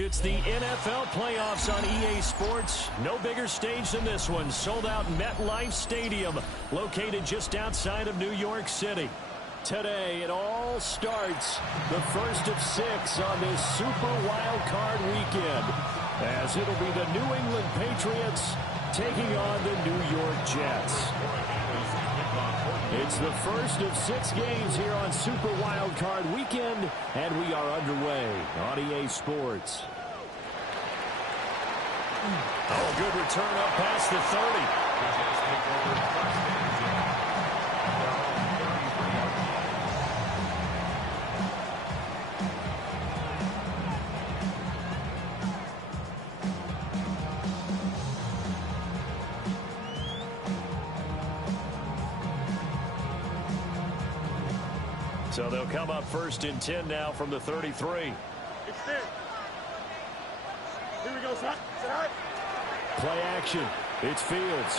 It's the NFL playoffs on EA Sports. No bigger stage than this one. Sold out MetLife Stadium, located just outside of New York City. Today, it all starts the first of 6 on this Super Wild Card weekend, as it'll be the New England Patriots taking on the New York Jets. It's the first of 6 games here on Super Wild Card weekend, and we are underway on EA Sports. Oh, good return up past the 30. So they'll come up first and 10 now from the 33. It's there. Here we go, son. Play action. It's Fields.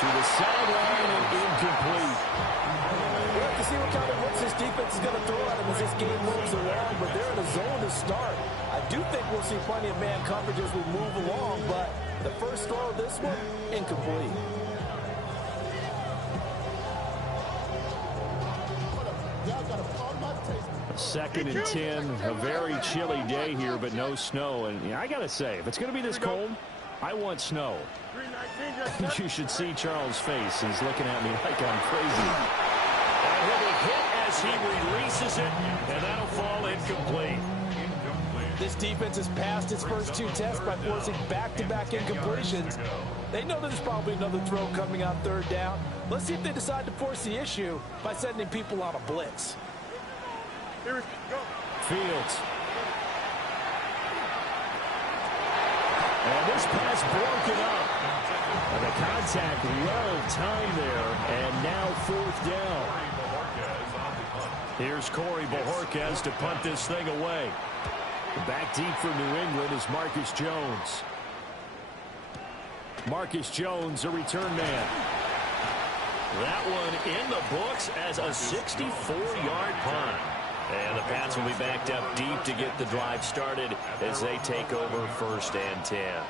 To the sideline and incomplete. We'll have to see what kind of looks this defense is going to throw at him as this game moves along, but they're in a zone to start. I do think we'll see plenty of man coverage as we move along, but the first throw of this one, incomplete. Second and 10, a very chilly day here, but no snow. And I got to say, if it's going to be this cold, I want snow. You should see Charles' face. He's looking at me like I'm crazy. And he'll be hit as he releases it, and that'll fall incomplete. This defense has passed its first 2 tests by forcing back-to-back incompletions. They know there's probably another throw coming on 3rd down. Let's see if they decide to force the issue by sending people on a blitz. Fields. And this pass broken up. And the contact well timed there. And now 4th down. Here's Corey Bojorquez to punt this thing away. Back deep for New England is Marcus Jones. Marcus Jones, a return man. That one in the books as a 64-yard punt. And the Pats will be backed up deep to get the drive started as they take over 1st and 10.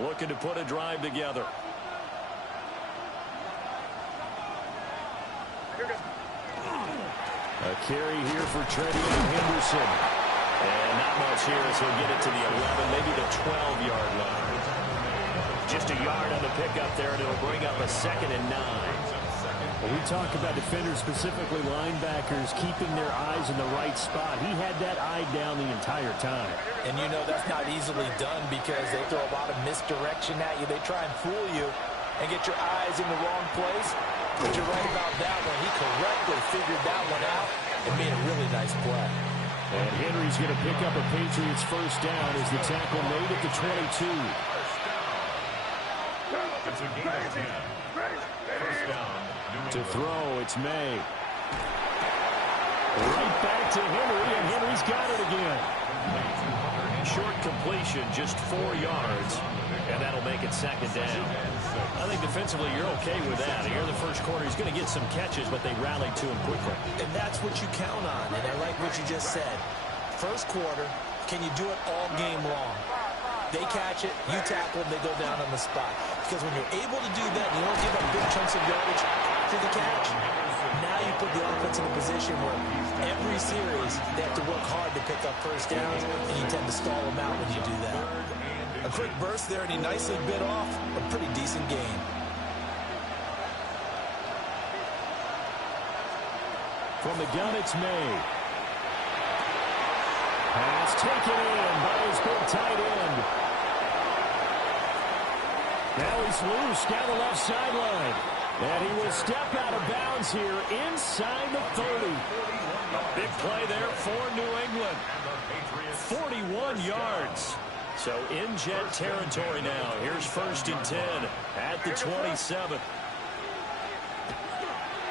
Looking to put a drive together. A carry here for Trevion Henderson. And not much here as he'll get it to the 11, maybe the 12-yard line. Just a yard on the pickup there, and it'll bring up a 2nd and 9. Well, we talk about defenders, specifically linebackers, keeping their eyes in the right spot. He had that eye down the entire time. And you know that's not easily done because they throw a lot of misdirection at you. They try and fool you and get your eyes in the wrong place. But you're right about that one. He correctly figured that one out and made a really nice play. And Henry's going to pick up a Patriots 1st down as the tackle made at the 22. To throw, it's May. Right back to Henry, and Henry's got it again. Short completion, just 4 yards, and that'll make it 2nd down. I think defensively you're okay with that. Here in the first quarter, he's going to get some catches, but they rallied to him quickly. And that's what you count on, and I like what you just said. First quarter, can you do it all game long? They catch it, you tackle them, they go down on the spot. Because when you're able to do that, and you don't give up big chunks of yardage after the catch, now you put the offense in a position where every series they have to work hard to pick up 1st downs, and you tend to stall them out when you do that. A quick burst there, and he nicely bit off a pretty decent game. From the gun, it's May. Pass taken in by his big tight end. Now he's loose down the left sideline. And he will step out of bounds here inside the 30. Big play there for New England. 41 yards. So in Jet territory now. Here's 1st and 10 at the 27.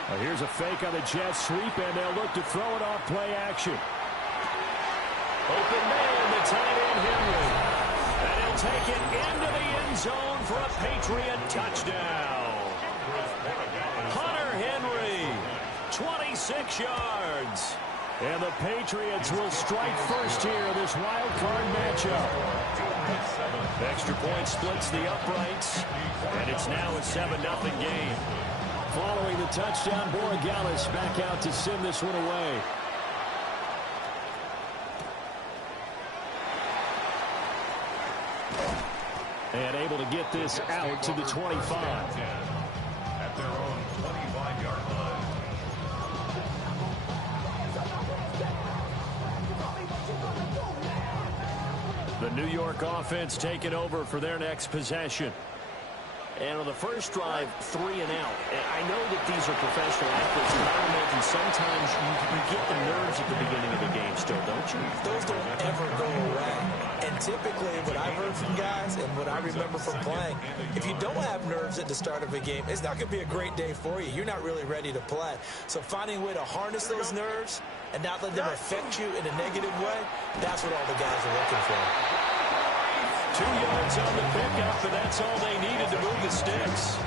Well, here's a fake on the Jet sweep, and they'll look to throw it off play action. Open man, the tight end Henry. And he'll take it into the end zone for a Patriot touchdown. Hunter Henry 26 yards. And the Patriots will strike first here in this wild card matchup. Extra point splits the uprights, and it's now a 7-0 game. Following the touchdown, Borregales back out to send this one away. And able to get this out to the 25. At their own 25-yard line. The New York offense taking over for their next possession. And on the first drive, 3 and out. And I know that these are professional athletes, and I imagine sometimes you get the nerves at the beginning of the game still, don't you? Those don't ever go away. And typically, what I've heard from guys and what I remember from playing, if you don't have nerves at the start of a game, it's not going to be a great day for you. You're not really ready to play. So finding a way to harness those nerves and not let them affect you in a negative way, that's what all the guys are looking for. 2 yards on the pickup, and that's all they needed to move the sticks.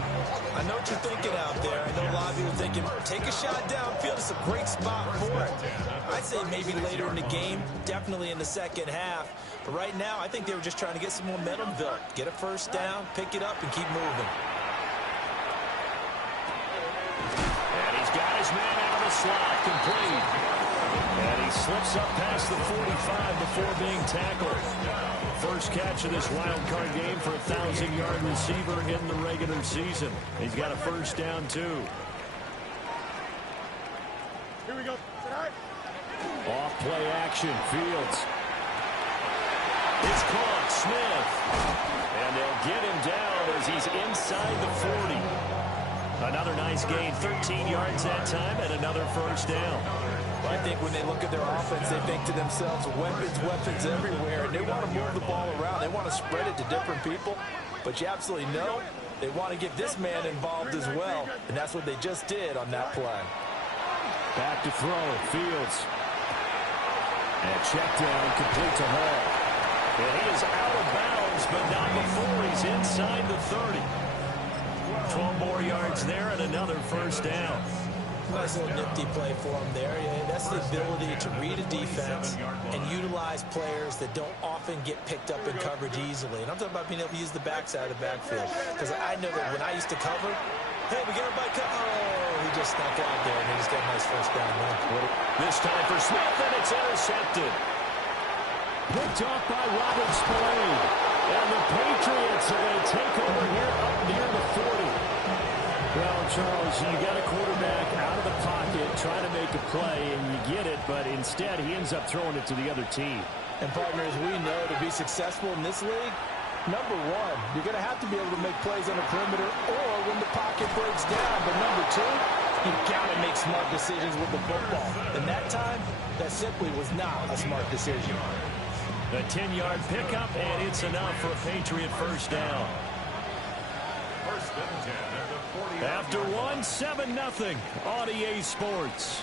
I know what you're thinking out there. I know a lot of you are thinking, take a shot downfield. It's a great spot for it. I'd say maybe later in the game, definitely in the second half. But right now, I think they were just trying to get some momentum built. Get a first down, pick it up, and keep moving. And he's got his man out of the slot, complete. And he slips up past the 45 before being tackled. First catch of this wild card game for a 1,000-yard receiver in the regular season. He's got a first down, too. Here we go. Off play action, Fields. It's caught, Smith. And they'll get him down as he's inside the 40. Another nice gain, 13 yards that time, and another first down. I think when they look at their offense, they think to themselves, weapons everywhere, and they want to move the ball around. They want to spread it to different people, but you absolutely know they want to get this man involved as well, and that's what they just did on that play. Back to throw, Fields. And check down, complete to Hall. And he is out of bounds, but not before he's inside the 30. 12 more yards there and another first down. Nice little nifty play for him there. Yeah, that's the ability to read a defense and utilize players that don't often get picked up in coverage easily. And I'm talking about being able to use the backside of the backfield. Because I know that when I used to cover, hey, we get everybody cover. Oh, he just snuck out there, and he just got a nice first down there. This time for Smith, and it's intercepted. Picked off by Robert Spillane. And the Patriots are going to take over here up near the 40. Well, Charles, you got a quarterback out of the pocket trying to make a play, and you get it, but instead he ends up throwing it to the other team. And, partners, we know to be successful in this league, number one, you're going to have to be able to make plays on the perimeter or when the pocket breaks down. But number two, you've got to make smart decisions with the football. And that time, that simply was not a smart decision. A 10-yard pickup, and it's enough for a Patriot first down. First and 10 at the 40. After one, 7-0 on EA Sports.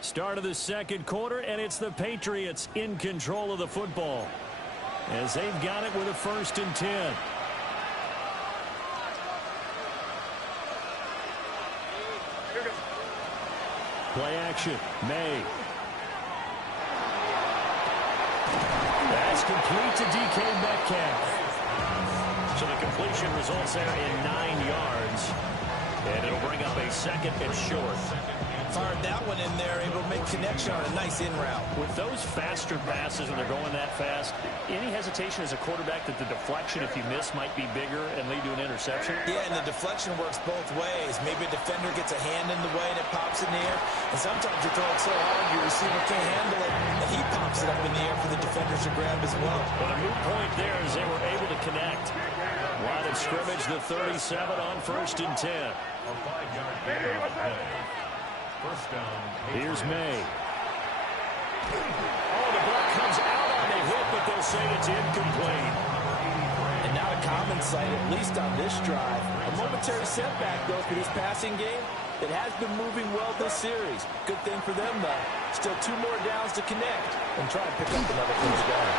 Start of the second quarter, and it's the Patriots in control of the football as they've got it with a 1st and 10. Play action, May. That's complete to DK Metcalf. So the completion results there in 9 yards. And it'll bring up a 2nd and short. Fired that one in there, able to make connection on a nice in route. With those faster passes and they're going that fast, any hesitation as a quarterback that the deflection, if you miss, might be bigger and lead to an interception? Yeah, and the deflection works both ways. Maybe a defender gets a hand in the way and it pops in the air. And sometimes you throw it so hard your receiver can't handle it, and he pops it up in the air for the defenders to grab as well. But a moot point there as they were able to connect. Line of scrimmage, the 37 on 1st and 10. A 5-yard gain on the play. First down. Here's May. Oh, the ball comes out on the hit, but they'll say it's incomplete. And not a common sight, at least on this drive. A momentary setback, though, for this passing game. It has been moving well this series. Good thing for them, though. Still 2 more downs to connect and try to pick up another first down.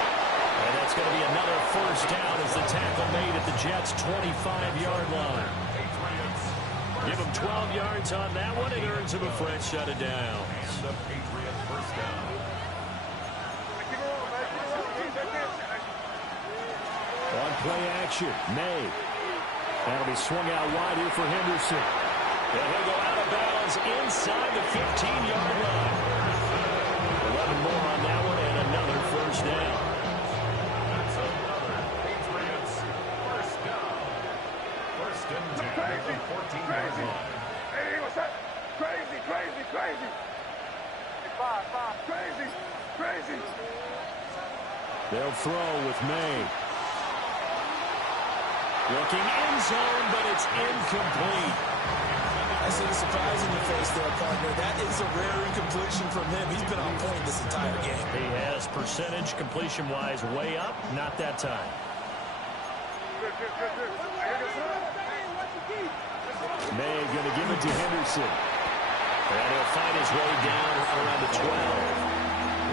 And that's going to be another first down as the tackle made at the Jets' 25-yard line. Give him 12 yards on that one. It earns him a fresh set of downs. And the Patriots first down. On play action, May. That'll be swung out wide here for Henderson. And he'll go out of bounds inside the 15-yard line. 11 more on that one and another first down. That's another Patriots first down. First and 10 at the 14-yard line. Hey, what's that? Crazy. Crazy. They'll throw with May. Looking end zone, but it's incomplete. I see the surprise in your face there, partner. That is a rare incompletion from him. He's been on point this entire game. He has percentage completion-wise way up. Not that time. May going to give it to Henderson. And he'll find his way down around the 12.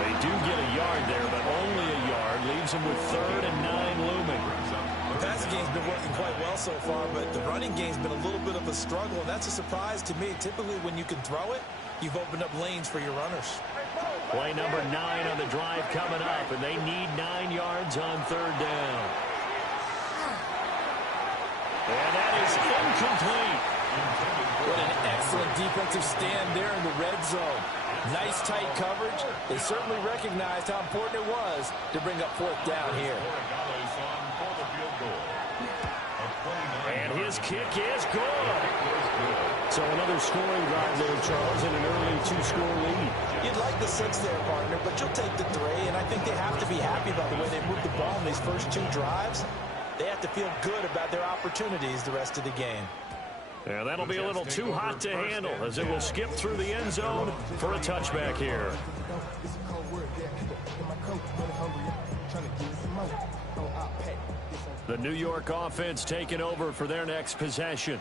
They do get a yard there, but only a yard. Leaves him with 3rd and 9 looming. The passing game's been working quite well so far, but the running game's been a little bit of a struggle, and that's a surprise to me. Typically, when you can throw it, you've opened up lanes for your runners. Play number 9 on the drive coming up, and they need 9 yards on 3rd down. And that is incomplete. What an excellent defensive stand there in the red zone. Nice tight coverage. They certainly recognized how important it was to bring up 4th down here. And his kick is good. So another scoring drive there, Charles, and an early 2-score lead. You'd like the 6 there, partner, but you'll take the 3, and I think they have to be happy about the way they moved the ball in these first 2 drives. They have to feel good about their opportunities the rest of the game. Yeah, that'll be a little too hot to handle as it will skip through the end zone for a touchback here. The New York offense taking over for their next possession.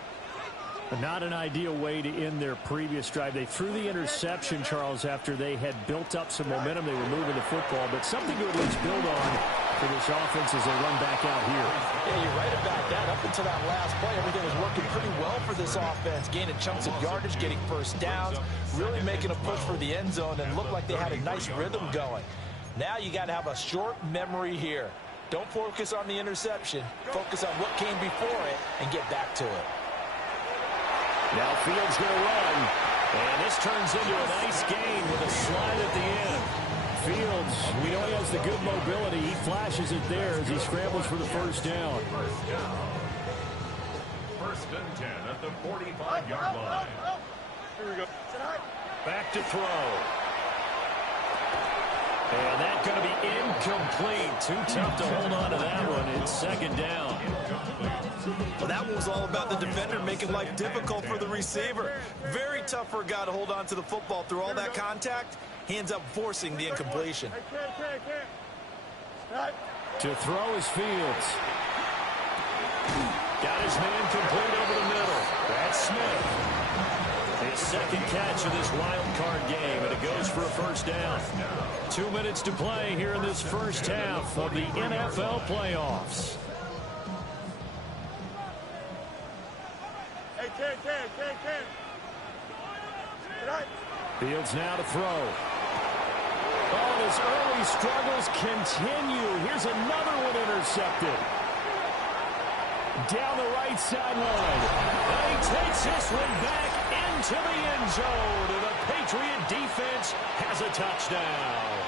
Not an ideal way to end their previous drive. They threw the interception, Charles, after they had built up some momentum. They were moving the football, but something to at least build on for this offense as they run back out here. Yeah, you're right about that. Up until that last play, everything was working pretty well for this offense. Gaining chunks of yardage, getting first downs, really making a push for the end zone, and looked like they had a nice rhythm going. Now you got to have a short memory here. Don't focus on the interception. Focus on what came before it and get back to it. Now Fields going to run, and this turns into a nice gain with a slide at the end. Fields, we know he has the good mobility. He flashes it there as he scrambles for the first down. First and 10 at the 45-yard line. Here we go. Back to throw. And that's going to be incomplete. Too tough to hold on to that one. It's 2nd down. Well, that one was all about the defender making life difficult for the receiver. Very tough for a guy to hold on to the football through all that contact. He ends up forcing the incompletion. To throw is Fields. Got his man complete over the middle. That's Smith. His 2nd catch of this wild card game, and it goes for a first down. 2 minutes to play here in this first half of the NFL playoffs. Fields now to throw. Oh, his early struggles continue. Here's another one intercepted. Down the right sideline. And he takes this one back into the end zone. And the Patriot defense has a touchdown.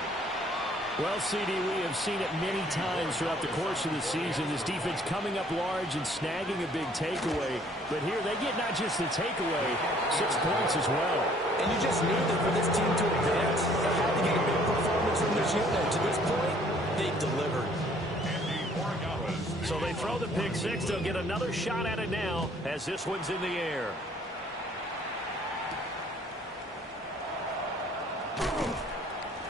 Well, CD, we have seen it many times throughout the course of the season. This defense coming up large and snagging a big takeaway. But here they get not just the takeaway, 6 points as well. And you just knew that for this team to advance, they had to get a big performance from this unit. To this point, they delivered. So they throw the pick 6. They'll get another shot at it now as this one's in the air.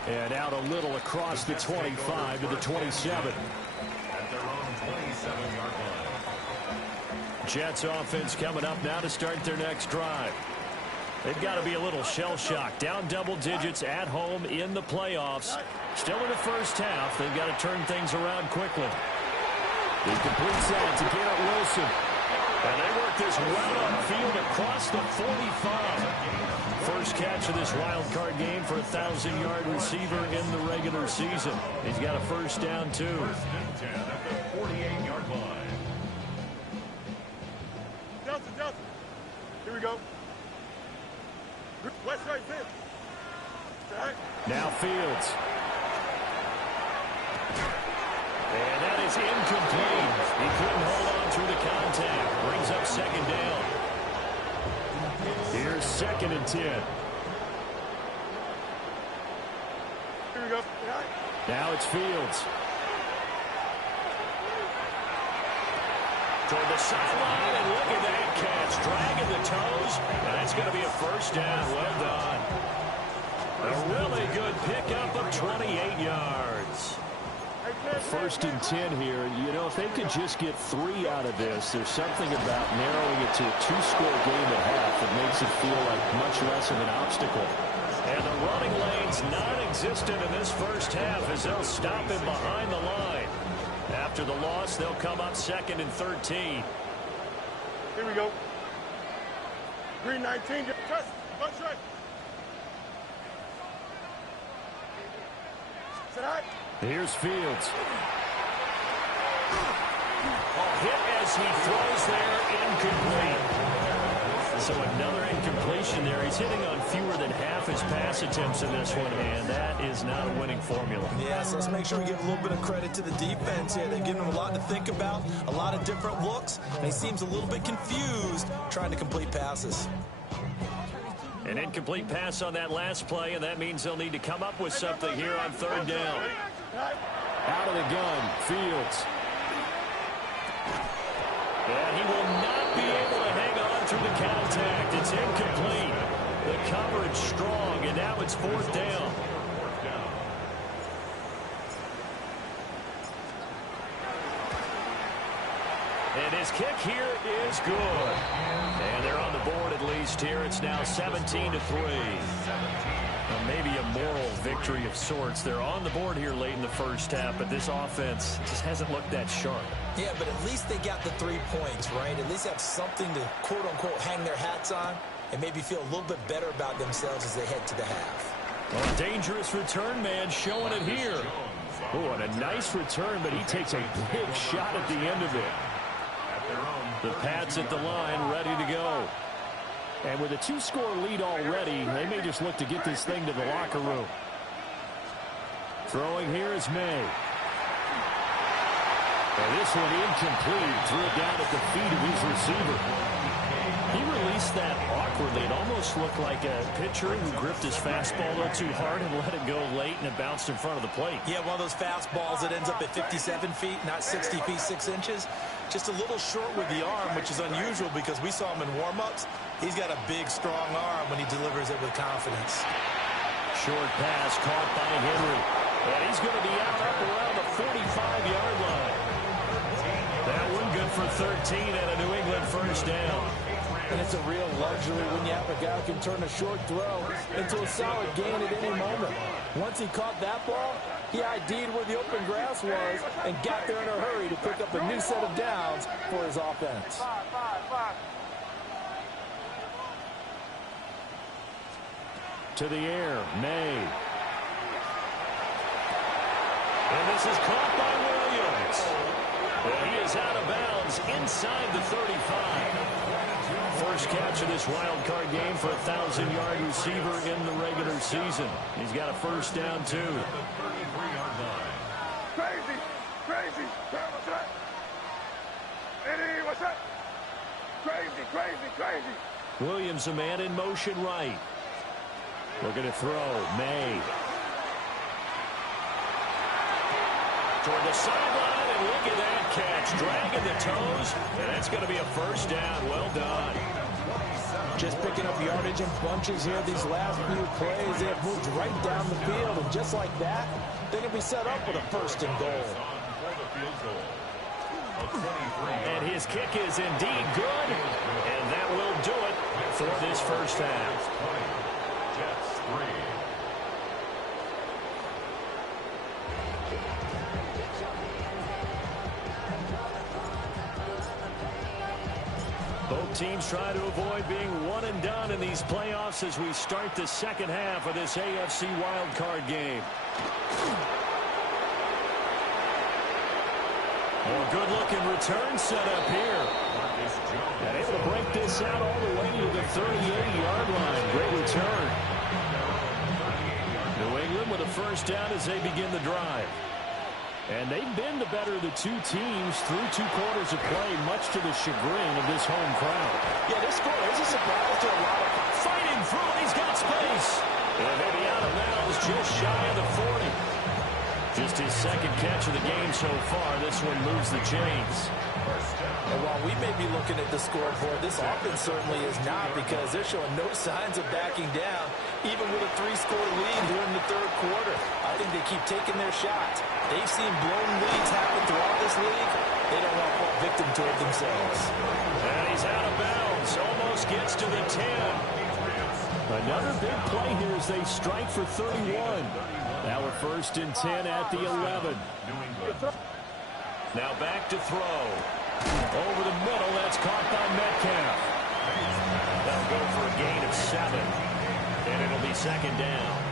And out a little across the 25 to the 27. At their own 27-yard line. Jets offense coming up now to start their next drive. They've got to be a little shell-shocked. Down double digits at home in the playoffs. Still in the first half. They've got to turn things around quickly. He completes that to Garrett Wilson. And they work this well upfield across the 45. First catch of this wild card game for a 1,000-yard receiver in the regular season. He's got a first down, too. First and 10 at the 48-yard line. Johnson. Here we go. West right there. Right. Now Fields. And that is incomplete. He couldn't hold on through the contact. Brings up second down. Here's 2nd and 10. Here we go. Now it's Fields. Toward the sideline, and look at that catch. Dragging the toes, and that's going to be a first down. Well done. A really good pickup of 28 yards. 1st and 10 here. You know, if they could just get 3 out of this, there's something about narrowing it to a 2-score game at half that makes it feel like much less of an obstacle. And the running lane's non-existent in this first half as they'll stop him behind the line. After the loss, they'll come up 2nd and 13. Here we go. Green 19. Trust. Watch right. Sit high. Here's Fields. Hit as he throws there, incomplete. So another incompletion there. He's hitting on fewer than half his pass attempts in this one, and that is not a winning formula. Yeah, so let's make sure we give a little bit of credit to the defense here. They've given him a lot to think about, a lot of different looks, and he seems a little bit confused trying to complete passes. An incomplete pass on that last play, and that means they'll need to come up with something here on 3rd down. Out of the gun, Fields. And he will not be able to hang on through the contact. It's incomplete. The coverage strong, and now it's 4th down. And his kick here is good. And they're on the board at least here. It's now 17-3. Well, maybe a moral victory of sorts. They're on the board here late in the first half, but this offense just hasn't looked that sharp. Yeah, but at least they got the 3 points, right? At least have something to, quote-unquote, hang their hats on and maybe feel a little bit better about themselves as they head to the half. Well, a dangerous return man showing it here. Oh, and a nice return, but he takes a big shot at the end of it. The Pats at the line, ready to go. And with a 2-score lead already, they may just look to get this thing to the locker room. Throwing here is May. And this one incomplete. Threw it down at the feet of his receiver. He released that awkwardly. It almost looked like a pitcher who gripped his fastball a little too hard and let it go late, and it bounced in front of the plate. Yeah, one of those fastballs that ends up at 57 feet, not 60 feet, 6 inches. Just a little short with the arm, which is unusual because we saw him in warm-ups. He's got a big, strong arm when he delivers it with confidence. Short pass caught by Henry. And he's going to be out up around the 45-yard line. That one good for 13 and a New England first down. And it's a real luxury when you have a guy who can turn a short throw into a solid gain at any moment. Once he caught that ball, he ID'd where the open grass was and got there in a hurry to pick up a new set of downs for his offense. To the air, May. And this is caught by Williams. And he is out of bounds inside the 35. First catch of this wild card game for a 1,000-yard receiver in the regular season. He's got a first down, too. Crazy. What's that? Eddie, what's that? Crazy. Williams, a man in motion right. Looking to throw. May. Toward the sideline, and look at that catch. Dragging the toes, and that's going to be a first down. Well done. Just picking up yardage in bunches here these last few plays. They have moved right down the field, and just like that, they can be set up with a first and goal. And his kick is indeed good, and that will do it for this first half. Jets 3. teams try to avoid being one and done in these playoffs as we start the second half of this AFC wildcard game. Oh, good-looking return set up here. And able to break this out all the way to the 38-yard line. Great return. New England with a first down as they begin the drive. And they've been the better of the two teams through 2 quarters of play, much to the chagrin of this home crowd. Yeah, this score is a surprise to a lot of fighting through, and he's got space. And maybe out of bounds, just shy of the 40. Just his second catch of the game so far. This one moves the chains. And while we may be looking at the scoreboard, this offense certainly is not, because they're showing no signs of backing down, even with a 3-score lead here in the third quarter. I think they keep taking their shots. They've seen blown leads happen throughout this league. They don't want to fall victim to it themselves. And he's out of bounds. Almost gets to the 10. Another big play here as they strike for 31. Now a 1st and 10 at the 11. Now back to throw. Over the middle, that's caught by Metcalf. That'll go for a gain of 7. And it'll be second down.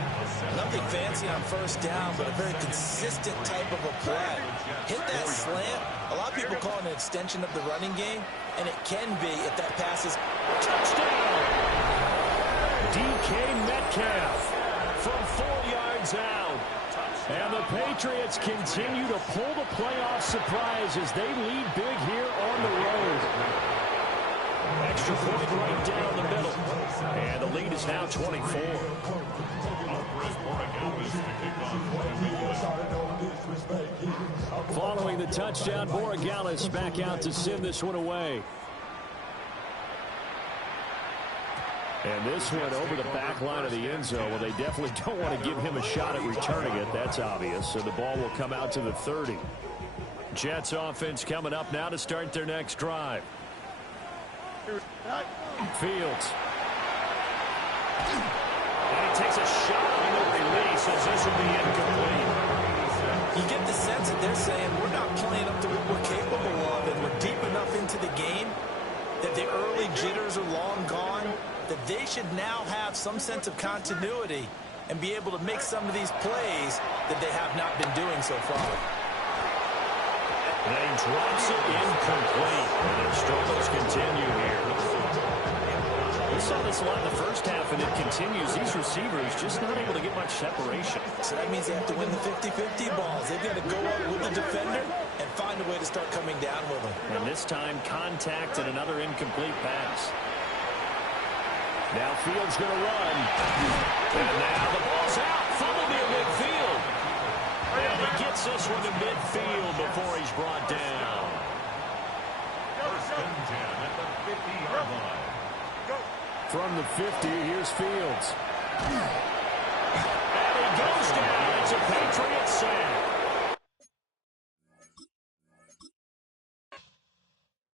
Nothing fancy on first down, but a very consistent type of a play. Hit that slant. A lot of people call it an extension of the running game, and it can be if that pass is touchdown. DK Metcalf from 4 yards out. And the Patriots continue to pull the playoff surprise as they lead big here on the road. Extra point right down the middle. And the lead is now 24. Following the touchdown, Borregales back out to send this one away. And this one over the back line of the end zone. Well, they definitely don't want to give him a shot at returning it. That's obvious. So the ball will come out to the 30. Jets offense coming up now to start their next drive. Fields. And he takes a shot on the release as this will be incomplete. You get the sense that they're saying we're not playing up to what we're capable of, and we're deep enough into the game that the early jitters are long gone, that they should now have some sense of continuity and be able to make some of these plays that they have not been doing so far. And he drops it incomplete. And their struggles continue here. We saw this a lot in the first half, and it continues. These receivers just not able to get much separation. So that means they have to win the 50-50 balls. They've got to go up with the defender and find a way to start coming down with them. And this time, contact and another incomplete pass. Now Fields going to run. And now the ball's out. Fumble near midfield. And he gets this one to midfield before he's brought down. First and 10 at the 50-yard line. From the 50, here's Fields.